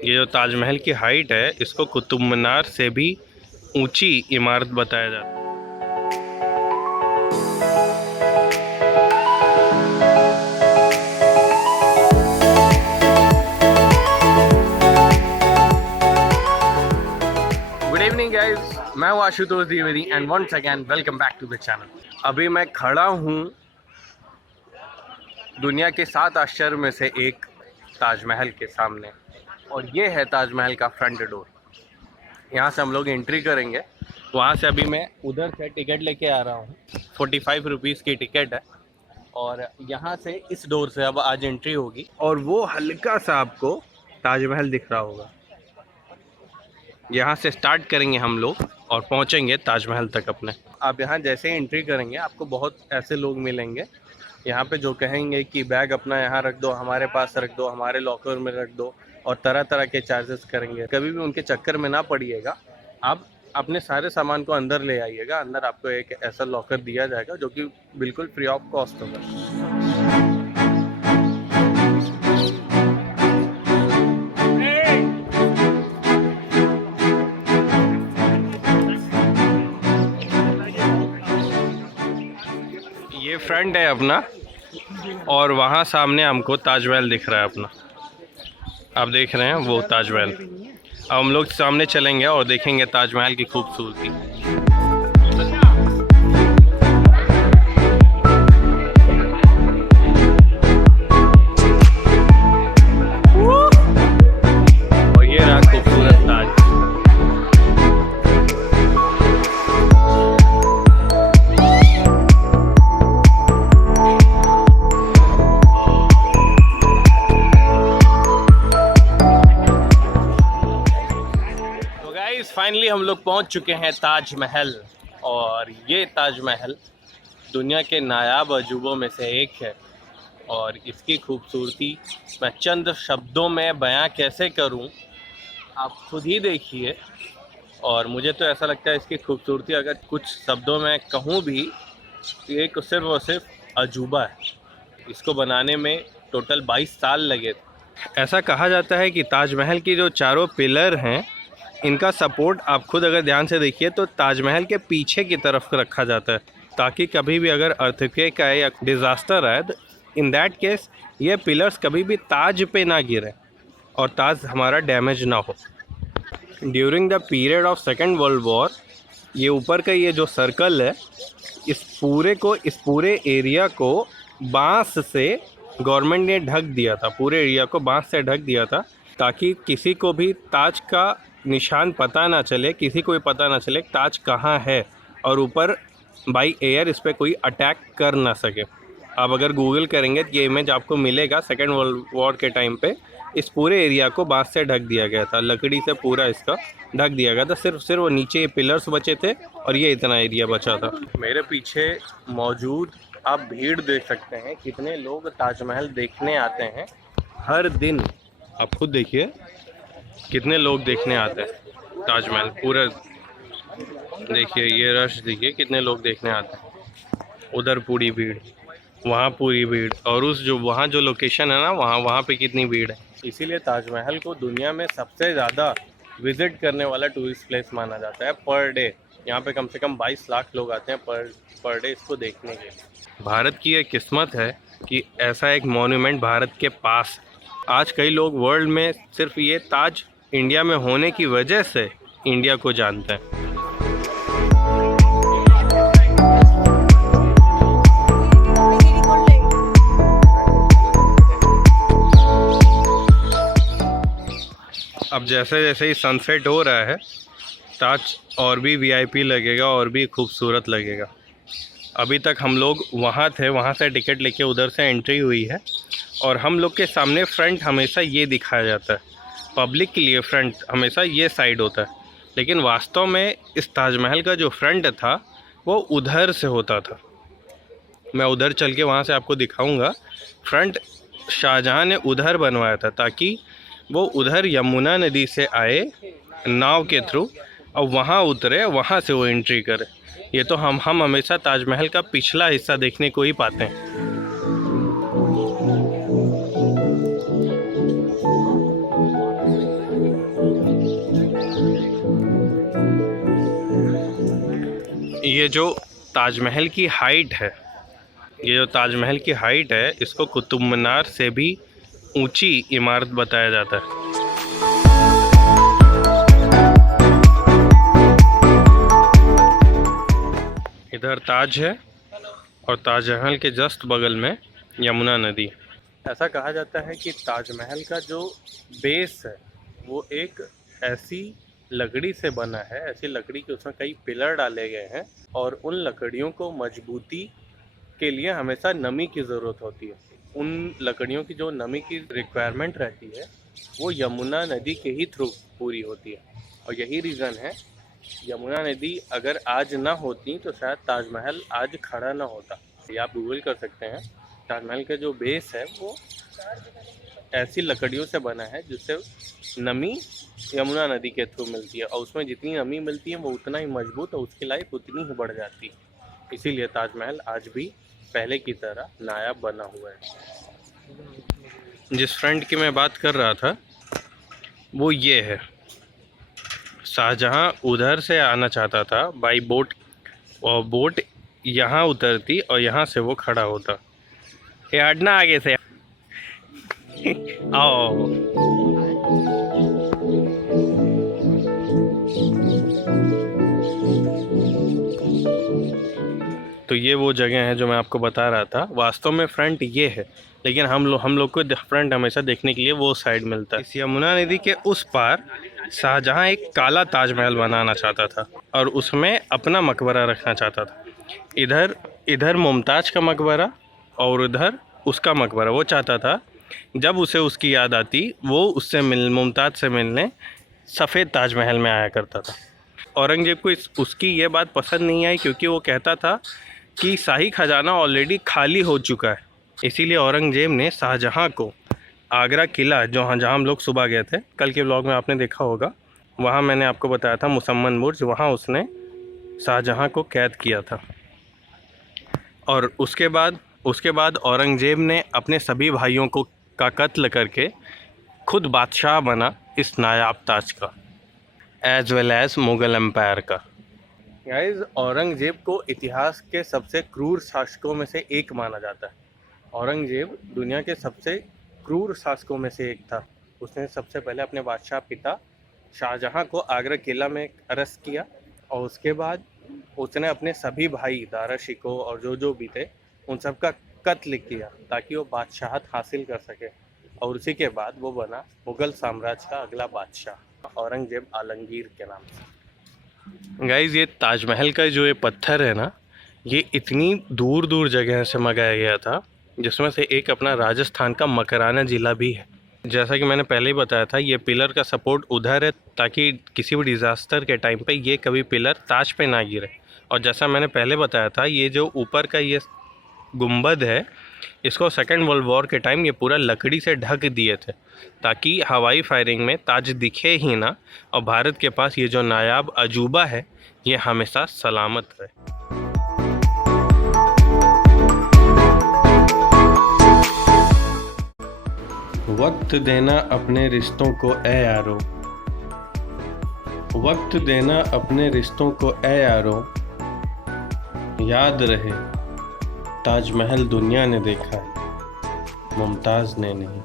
ये जो ताजमहल की हाइट है, इसको कुतुब मीनार से भी ऊंची इमारत बताया जाता है। गुड इवनिंग गाइस, मैं हूँ Ashutosh Dwivedi and once again welcome back to the channel. अभी मैं खड़ा हूँ दुनिया के 7 आश्चर्य में से एक ताजमहल के सामने, और ये है ताजमहल का फ्रंट डोर। यहाँ से हम लोग एंट्री करेंगे। वहाँ से अभी मैं उधर से टिकट लेके आ रहा हूँ। 45 रुपीज़ की टिकट है, और यहाँ से इस डोर से अब आज एंट्री होगी, और वो हल्का सा आपको ताजमहल दिख रहा होगा। यहाँ से स्टार्ट करेंगे हम लोग और पहुँचेंगे ताजमहल तक अपने। आप यहाँ जैसे ही एंट्री करेंगे, आपको बहुत ऐसे लोग मिलेंगे यहाँ पे जो कहेंगे कि बैग अपना यहाँ रख दो, हमारे पास रख दो, हमारे लॉकर में रख दो, और तरह तरह के चार्जेस करेंगे। कभी भी उनके चक्कर में ना पड़िएगा। आप अपने सारे सामान को अंदर ले आइएगा। अंदर आपको एक ऐसा लॉकर दिया जाएगा जो कि बिल्कुल फ्री ऑफ कॉस्ट होगा। ये फ्रंट है अपना, और वहाँ सामने हमको ताजमहल दिख रहा है अपना। आप देख रहे हैं वो ताजमहल। अब हम लोग सामने चलेंगे और देखेंगे ताजमहल की खूबसूरती। और ये रहा खूबसूरत ताज। फाइनली हम लोग पहुंच चुके हैं ताजमहल, और ये ताजमहल दुनिया के नायाब अजूबों में से एक है। और इसकी खूबसूरती मैं चंद शब्दों में बयां कैसे करूं, आप खुद ही देखिए। और मुझे तो ऐसा लगता है इसकी खूबसूरती अगर कुछ शब्दों में कहूं भी, ये सिर्फ और सिर्फ अजूबा है। इसको बनाने में टोटल 22 साल लगे थे। ऐसा कहा जाता है कि ताजमहल की जो चारों पिलर हैं, इनका सपोर्ट आप खुद अगर ध्यान से देखिए तो ताजमहल के पीछे की तरफ रखा जाता है, ताकि कभी भी अगर अर्थक्वेक आए या डिज़ास्टर आए, इन दैट केस ये पिलर्स कभी भी ताज पे ना गिरे और ताज हमारा डैमेज ना हो। During the period of second world war, ये ऊपर का ये जो सर्कल है, इस पूरे एरिया को बांस से गवर्नमेंट ने ढक दिया था। पूरे एरिया को बांस से ढक दिया था, ताकि किसी को भी ताज का निशान पता ना चले, किसी को भी पता ना चले ताज कहाँ है, और ऊपर बाई एयर इस पर कोई अटैक कर ना सके। आप अगर गूगल करेंगे तो ये इमेज आपको मिलेगा। सेकेंड वर्ल्ड वॉर के टाइम पे इस पूरे एरिया को बांस से ढक दिया गया था, लकड़ी से पूरा इसका ढक दिया गया था। सिर्फ वो नीचे पिलर्स बचे थे और ये इतना एरिया बचा था। मेरे पीछे मौजूद आप भीड़ देख सकते हैं, कितने लोग ताजमहल देखने आते हैं हर दिन। आप खुद देखिए कितने लोग देखने आते हैं ताजमहल। पूरा देखिए, ये रश देखिए, कितने लोग देखने आते हैं। उधर पूरी भीड़, वहाँ पूरी भीड़, और उस जो वहाँ जो लोकेशन है ना, वहाँ पे कितनी भीड़ है। इसीलिए ताजमहल को दुनिया में सबसे ज़्यादा विज़िट करने वाला टूरिस्ट प्लेस माना जाता है पर डे। यहाँ पे कम से कम 22 लाख लोग आते हैं पर डे इसको देखने के लिए। भारत की ये किस्मत है कि ऐसा एक मॉन्यूमेंट भारत के पास है। आज कई लोग वर्ल्ड में सिर्फ ये ताज इंडिया में होने की वजह से इंडिया को जानते हैं। अब जैसे जैसे ही सनसेट हो रहा है, ताज और भी वीआईपी लगेगा और भी खूबसूरत लगेगा। अभी तक हम लोग वहाँ थे, वहाँ से टिकट लेके उधर से एंट्री हुई है, और हम लोग के सामने फ्रंट हमेशा ये दिखाया जाता है। पब्लिक के लिए फ्रंट हमेशा ये साइड होता है, लेकिन वास्तव में इस ताजमहल का जो फ्रंट था वो उधर से होता था। मैं उधर चल के वहाँ से आपको दिखाऊंगा। फ्रंट शाहजहाँ ने उधर बनवाया था, ताकि वो उधर यमुना नदी से आए नाव के थ्रू, और वहाँ उतरे, वहाँ से वो एंट्री करे। ये तो हम हमेशा ताजमहल का पिछला हिस्सा देखने को ही पाते हैं। ये जो ताजमहल की हाइट है, ये जो ताजमहल की हाइट है, इसको कुतुब मीनार से भी ऊंची इमारत बताया जाता है। इधर ताज है और ताजमहल के जस्ट बगल में यमुना नदी। ऐसा कहा जाता है कि ताजमहल का जो बेस है वो एक ऐसी लकड़ी से बना है, ऐसी लकड़ी के उसमें कई पिलर डाले गए हैं और उन लकड़ियों को मजबूती के लिए हमेशा नमी की ज़रूरत होती है। उन लकड़ियों की जो नमी की रिक्वायरमेंट रहती है वो यमुना नदी के ही थ्रू पूरी होती है और यही रीज़न है, यमुना नदी अगर आज ना होती तो शायद ताजमहल आज खड़ा ना होता। ये आप गूगल कर सकते हैं। ताजमहल का जो बेस है वो ऐसी लकड़ियों से बना है जिससे नमी यमुना नदी के थ्रू मिलती है और उसमें जितनी नमी मिलती है वो उतना ही मजबूत और उसकी लाइफ उतनी ही बढ़ जाती है। इसीलिए ताजमहल आज भी पहले की तरह नायाब बना हुआ है। जिस फ्रेंड की मैं बात कर रहा था वो ये है। शाहजहां उधर से आना चाहता था बाई बोट और बोट यहाँ उतरती और यहाँ से वो खड़ा होता। ये हटना आगे से आओ। तो ये वो जगह है जो मैं आपको बता रहा था। वास्तव में फ्रंट ये है, लेकिन हम लोग को फ्रंट हमेशा देखने के लिए वो साइड मिलता है। इस यमुना नदी के उस पार शाहजहां एक काला ताजमहल बनाना चाहता था और उसमें अपना मकबरा रखना चाहता था। इधर मुमताज़ का मकबरा और उधर उसका मकबरा। वो चाहता था जब उसे उसकी याद आती वो उससे मुमताज़ से मिलने सफ़ेद ताजमहल में आया करता था। औरंगज़ेब को उसकी ये बात पसंद नहीं आई क्योंकि वो कहता था कि शाही खजाना ऑलरेडी खाली हो चुका है। इसीलिए औरंगज़ेब ने शाहजहां को आगरा किला, जहाँ हम लोग सुबह गए थे, कल के व्लॉग में आपने देखा होगा, वहाँ मैंने आपको बताया था मुसम्मन बुर्ज, वहाँ उसने शाहजहां को कैद किया था। और उसके बाद औरंगज़ेब ने अपने सभी भाइयों का कत्ल करके खुद बादशाह बना इस नायाब ताज का, as well as Mughal empire का। गाइस, औरंगज़ेब को इतिहास के सबसे क्रूर शासकों में से एक माना जाता है। औरंगज़ेब दुनिया के सबसे क्रूर शासकों में से एक था। उसने सबसे पहले अपने बादशाह पिता शाहजहां को आगरा किला में अरेस्ट किया और उसके बाद उसने अपने सभी भाई दारा शिकोह और जो भी थे उन सब का कत्ल किया ताकि वो बादशाहत हासिल कर सके और उसी के बाद वो बना मुग़ल साम्राज्य का अगला बादशाह, औरंगज़ेब आलमगीर के नाम से। गाइस, ये ताजमहल का जो ये पत्थर है ना, ये इतनी दूर दूर जगह से मंगाया गया था, जिसमें से एक अपना राजस्थान का मकराना ज़िला भी है। जैसा कि मैंने पहले ही बताया था, ये पिलर का सपोर्ट उधर है ताकि किसी भी डिज़ास्टर के टाइम पे ये कभी पिलर ताज पे ना गिरे। और जैसा मैंने पहले बताया था, ये जो ऊपर का ये गुंबद है, इसको सेकेंड वर्ल्ड वॉर के टाइम ये पूरा लकड़ी से ढक दिए थे ताकि हवाई फायरिंग में ताज दिखे ही ना और भारत के पास ये जो नायाब अजूबा है ये हमेशा सलामत रहे। वक्त देना अपने रिश्तों को ए यारो, वक्त देना अपने रिश्तों को ए यारो, याद रहे ताजमहल दुनिया ने देखा है, मुमताज़ ने नहीं।